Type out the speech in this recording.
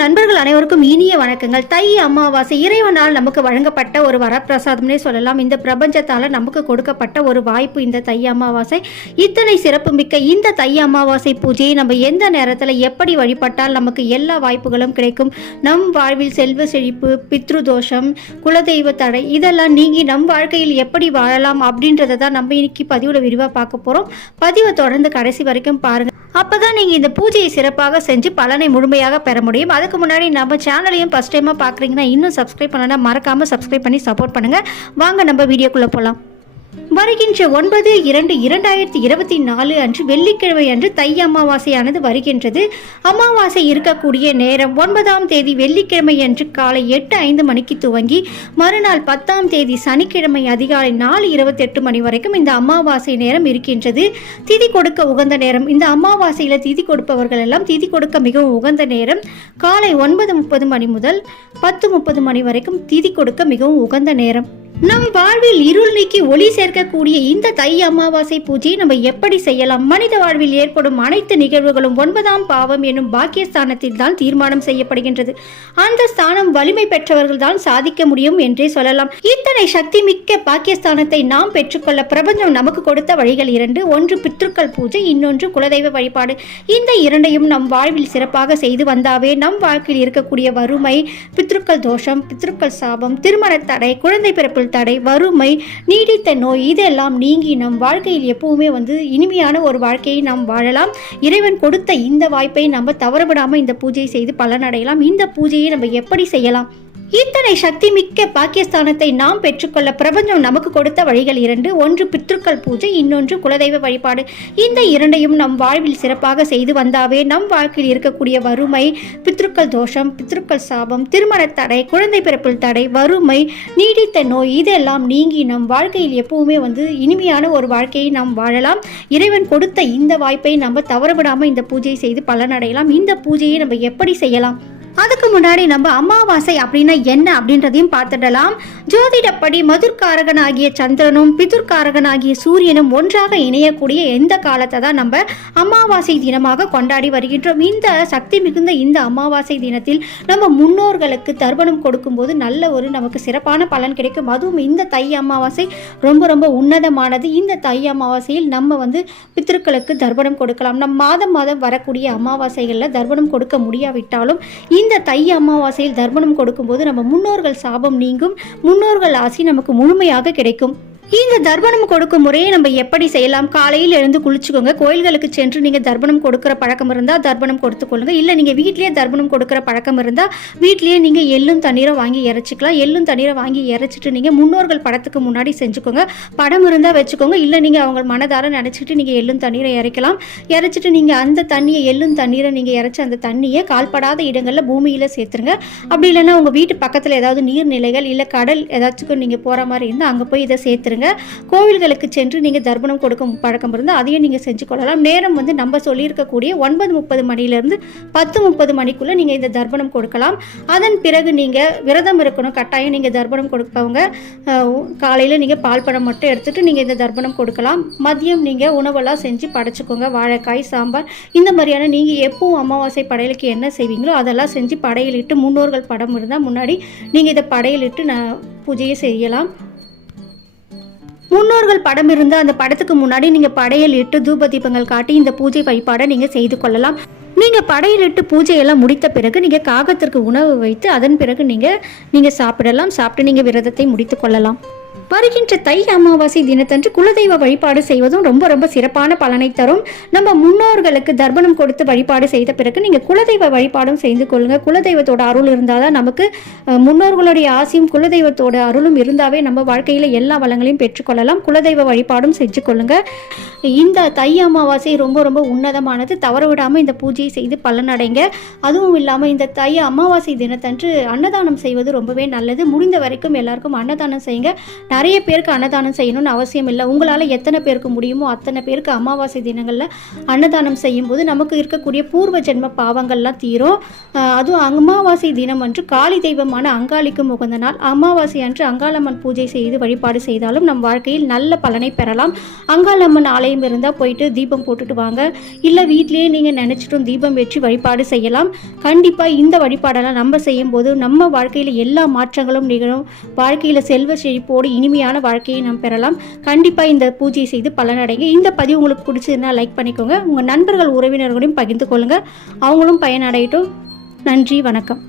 நண்பர்கள் அனைவருக்கும் இனிய வணக்கங்கள். தை அமாவாசை இறைவனால் நமக்கு வழங்கப்பட்ட ஒரு வரப்பிரசாதம்னே சொல்லலாம். இந்த பிரபஞ்சத்தால் நமக்கு கொடுக்கப்பட்ட ஒரு வாய்ப்பு இந்த தை அமாவாசை. இத்தனை சிறப்புமிக்க இந்த தை அமாவாசை பூஜையை நம்ம எந்த நேரத்தில் எப்படி வழிபட்டால் நமக்கு எல்லா வாய்ப்புகளும் கிடைக்கும்? நம் வாழ்வில் செல்வ செழிப்பு பித்ரு தோஷம் குலதெய்வ தடை இதெல்லாம் நீங்கி நம் வாழ்க்கையில் எப்படி வாழலாம் அப்படின்றத தான் நம்ம இன்னைக்கு பதிவில் விரிவாக பார்க்க போகிறோம் பதிவை தொடர்ந்து கடைசி வரைக்கும் பாருங்கள் அப்பதான் நீங்கள் இந்த பூஜையை சிறப்பாக செஞ்சு பலனை முழுமையாக பெற முடியும். அதுக்கு முன்னாடி நம்ம சேனலையும் ஃபர்ஸ்ட் டைமாக பார்க்குறீங்கன்னா இன்னும் சப்ஸ்கிரைப் பண்ணலன்னா மறக்காமல் சப்ஸ்கிரைப் பண்ணி சப்போர்ட் பண்ணுங்கள் வாங்க நம்ம வீடியோக்குள்ளே போகலாம் வருகின்ற ஒன்பது இரண்டு இரண்டாயிரத்தி இருபத்தி நாலு அன்று வெள்ளிக்கிழமை அன்று தை அமாவாசையானது வருகின்றது. அமாவாசை இருக்கக்கூடிய நேரம் ஒன்பதாம் தேதி வெள்ளிக்கிழமை அன்று காலை எட்டு ஐந்து மணிக்கு துவங்கி மறுநாள் பத்தாம் தேதி சனிக்கிழமை அதிகாலை நாலு இருபத்தெட்டு மணி வரைக்கும் இந்த அமாவாசை நேரம் இருக்கின்றது. திதி கொடுக்க உகந்த நேரம். இந்த அமாவாசையில் திதி கொடுப்பவர்கள் எல்லாம் திதி கொடுக்க மிகவும் உகந்த நேரம். காலை ஒன்பது முப்பது மணி முதல் பத்து முப்பது மணி வரைக்கும் திதி கொடுக்க மிகவும் உகந்த நேரம். நம் வாழ்வில் இருள் நீக்கி ஒளி சேர்க்கக்கூடிய இந்த தை அமாவாசை பூஜையை நம்ம எப்படி செய்யலாம்? மனித வாழ்வில் ஏற்படும் அனைத்து நிகழ்வுகளும் ஒன்பதாம் பாவம் என்னும் பாக்கியஸ்தானத்தில் தான் தீர்மானம் செய்யப்படுகின்றது. அந்த ஸ்தானம் வலிமை பெற்றவர்கள் தான் சாதிக்க முடியும் என்றே சொல்லலாம். இத்தனை சக்தி மிக்க பாக்கியஸ்தானத்தை நாம் பெற்றுக்கொள்ள பிரபஞ்சம் நமக்கு கொடுத்த வழிகள் இரண்டு. ஒன்று பித்ருக்கள் பூஜை இன்னொன்று குலதெய்வ வழிபாடு. இந்த இரண்டையும் நம் வாழ்வில் சிறப்பாக செய்து வந்தாவே நம் வாழ்க்கையில் இருக்கக்கூடிய வறுமை பித்ருக்கள் தோஷம் பித்ருக்கள் சாபம் திருமண தடை குழந்தை பிறப்பில் தடை வறுமை நீடித்த நோய் இதெல்லாம் நீங்கி நம் வாழ்க்கையில் எப்பவுமே வந்து இனிமையான ஒரு வாழ்க்கையை நாம் வாழலாம். இறைவன் கொடுத்த இந்த வாய்ப்பை நம்ம தவறவிடாமல் இந்த பூஜையை செய்து பலனடையலாம். இந்த பூஜையை நம்ம எப்படி செய்யலாம்? இத்தனை சக்தி மிக்க பாக்கியஸ்தானத்தை நாம் பெற்றுக்கொள்ள பிரபஞ்சம் நமக்கு கொடுத்த வழிகள் இரண்டு. ஒன்று பித்ருக்கள் பூஜை இன்னொன்று குலதெய்வ வழிபாடு. இந்த இரண்டையும் நம் வாழ்வில் சிறப்பாக செய்து வந்தாவே நம் வாழ்க்கையில் இருக்கக்கூடிய வறுமை பித்ருக்கள் தோஷம் பித்ருக்கள் சாபம் திருமண தடை குழந்தை பிறப்பில் தடை வறுமை நீடித்த நோய் இதெல்லாம் நீங்கி நம் வாழ்க்கையில் எப்பவுமே வந்து இனிமையான ஒரு வாழ்க்கையை நாம் வாழலாம். இறைவன் கொடுத்த இந்த வாய்ப்பை நம்ம தவறவிடாமல் இந்த பூஜையை செய்து பலனடையலாம். இந்த பூஜையை நம்ம எப்படி செய்யலாம்? அதுக்கு முன்னாடி நம்ம அமாவாசை அப்படின்னா என்ன அப்படின்றதையும் பார்த்துடலாம். ஜோதிடப்படி மதுர்காரகனாகிய சந்திரனும் பிதுர்காரகனாகிய சூரியனும் ஒன்றாக இணையக்கூடிய எந்த காலத்தை தான் நம்ம அமாவாசை தினமாக கொண்டாடி வருகின்றோம். இந்த சக்தி மிகுந்த இந்த அமாவாசை தினத்தில் நம்ம முன்னோர்களுக்கு தர்ப்பணம் கொடுக்கும்போது நல்ல ஒரு நமக்கு சிறப்பான பலன் கிடைக்கும். அதுவும் இந்த தை அமாவாசை ரொம்ப ரொம்ப உன்னதமானது. இந்த தை அமாவாசையில் நம்ம வந்து பித்திருக்களுக்கு தர்ப்பணம் கொடுக்கலாம். நம் மாதம் மாதம் வரக்கூடிய அமாவாசைகளில் தர்ப்பணம் கொடுக்க முடியாவிட்டாலும் இந்த தை அமாவாசையில் தர்ப்பணம் கொடுக்கும்போது நம்ம முன்னோர்கள் சாபம் நீங்கும். முன்னோர்கள் ஆசி நமக்கு முழுமையாக கிடைக்கும். இந்த தர்ப்பணம் கொடுக்கும் முறையை நம்ம எப்படி செய்யலாம்? காலையில் எழுந்து குளிச்சுக்கோங்க. கோயில்களுக்கு சென்று நீங்கள் தர்ப்பணம் கொடுக்குற பழக்கம் இருந்தால் தர்ப்பணம் கொடுத்துக்கொள்ளுங்க இல்லை நீங்கள் வீட்லேயே தர்ப்பணம் கொடுக்குற பழக்கம் இருந்தால் வீட்லேயே நீங்கள் எள்ளும் தண்ணீரை வாங்கி இறைச்சிக்கலாம் எள்ளும் தண்ணீரை வாங்கி இறைச்சிட்டு நீங்கள் முன்னோர்கள் படத்துக்கு முன்னாடி செஞ்சுக்கோங்க. படம் இருந்தால் வச்சுக்கோங்க. இல்லை நீங்கள் அவங்க மனதார நினச்சிட்டு நீங்கள் எள்ளும் தண்ணீரை இறைக்கலாம் இறைச்சிட்டு நீங்கள் அந்த தண்ணியை எள்ளும் தண்ணீரை நீங்கள் இறைச்சி அந்த தண்ணியை கால்படாத இடங்களில் பூமியில் சேர்த்துருங்க. அப்படி இல்லைன்னா உங்கள் வீட்டு பக்கத்தில் ஏதாவது நீர்நிலைகள் இல்லை கடல் ஏதாச்சும் நீங்கள் போகிற மாதிரி இருந்தால் அங்கே போய் இதை சேர்த்துருங்க. கோவில்களுக்கு சென்று நீங்கள் தர்ப்பணம் கொடுக்கும் பழக்கம் இருந்தால் அதையும் நீங்கள் செஞ்சு கொள்ளலாம் நேரம் வந்து நம்ம சொல்லியிருக்கக்கூடிய ஒன்பது முப்பது மணிலேருந்து பத்து முப்பது மணிக்குள்ளே நீங்கள் இந்த தர்ப்பணம் கொடுக்கலாம். அதன் பிறகு நீங்கள் விரதம் இருக்கணும். கட்டாயம் நீங்கள் தர்ப்பணம் கொடுப்பவங்க காலையில் நீங்கள் பால் பழம் மட்டும் எடுத்துகிட்டு நீங்கள் இந்த தர்ப்பணம் கொடுக்கலாம். மதியம் நீங்கள் உணவெல்லாம் செஞ்சு படைச்சிக்கோங்க. வாழைக்காய் சாம்பார் இந்த மாதிரியான நீங்கள் எப்பவும் அமாவாசை படையலுக்கு என்ன செய்வீங்களோ அதெல்லாம் செஞ்சு படையலிட்டு முன்னோர்கள் படம் இருந்தால் முன்னாடி நீங்கள் இதை படையலிட்டு நான் பூஜையை செய்யலாம். முன்னோர்கள் படம் இருந்து அந்த படத்துக்கு முன்னாடி நீங்கள் படையல் இட்டு தூப தீபங்கள் காட்டி இந்த பூஜை வழிபாடை நீங்கள் செய்து கொள்ளலாம். நீங்கள் படையலிட்டு பூஜையெல்லாம் முடித்த பிறகு நீங்கள் காகத்திற்கு உணவு வைத்து அதன் பிறகு நீங்கள் நீங்கள் சாப்பிடலாம். சாப்பிட்டு நீங்கள் விரதத்தை முடித்து கொள்ளலாம். வருகின்ற தை அமாவாசை தினத்தன்று குலதெய்வ வழிபாடு செய்வதும் ரொம்ப ரொம்ப சிறப்பான பலனை தரும். நம்ம முன்னோர்களுக்கு தர்ப்பணம் கொடுத்து வழிபாடு செய்த பிறகு நீங்கள் குலதெய்வ வழிபாடும் செய்து கொள்ளுங்க. குலதெய்வத்தோட அருள் இருந்தால் தான் நமக்கு முன்னோர்களுடைய ஆசையும் குலதெய்வத்தோட அருளும் இருந்தாவே நம்ம வாழ்க்கையில் எல்லா வளங்களையும் பெற்றுக்கொள்ளலாம். குலதெய்வ வழிபாடும் செஞ்சு கொள்ளுங்க. இந்த தை அமாவாசை ரொம்ப ரொம்ப உன்னதமானது. தவற விடாமல் இந்த பூஜையை செய்து பலனடைங்க. அதுவும் இல்லாமல் இந்த தை அமாவாசை தினத்தன்று அன்னதானம் செய்வது ரொம்பவே நல்லது. முடிந்த வரைக்கும் எல்லாருக்கும் அன்னதானம் செய்யுங்க. நிறைய பேருக்கு அன்னதானம் செய்யணும்னு அவசியம் இல்லை. உங்களால் எத்தனை பேருக்கு முடியுமோ அத்தனை பேருக்கு அமாவாசை தினங்களில் அன்னதானம் செய்யும்போது நமக்கு இருக்கக்கூடிய பூர்வ ஜென்ம பாவங்கள்லாம் தீரும். அதுவும் அமாவாசை தினம் அன்று காளி தெய்வமான அங்காளிக்கும் உகந்த நாள். அமாவாசை அன்று அங்காளம்மன் பூஜை செய்து வழிபாடு செய்தாலும் நம் வாழ்க்கையில் நல்ல பலனை பெறலாம். அங்காளம்மன் ஆலயம் இருந்தால் போயிட்டு தீபம் போட்டுட்டு வாங்க. இல்லை வீட்டிலேயே நீங்கள் நினச்சிட்டும் தீபம் வச்சு வழிபாடு செய்யலாம். கண்டிப்பாக இந்த வழிபாடெல்லாம் நம்ம செய்யும்போது நம்ம வாழ்க்கையில் எல்லா மாற்றங்களும் நிகழும். வாழ்க்கையில் செல்வ செழிப்போடு இனிமையான வாழ்க்கையை நாம் பெறலாம். கண்டிப்பாக இந்த பூஜை செய்து பலனடைங்க இந்த பதிவு உங்களுக்கு பிடிச்சதுன்னா லைக் பண்ணிக்கோங்க. உங்கள் நண்பர்கள் உறவினர்களையும் பகிர்ந்து கொள்ளுங்கள் அவங்களும் பயனடையட்டும். நன்றி வணக்கம்.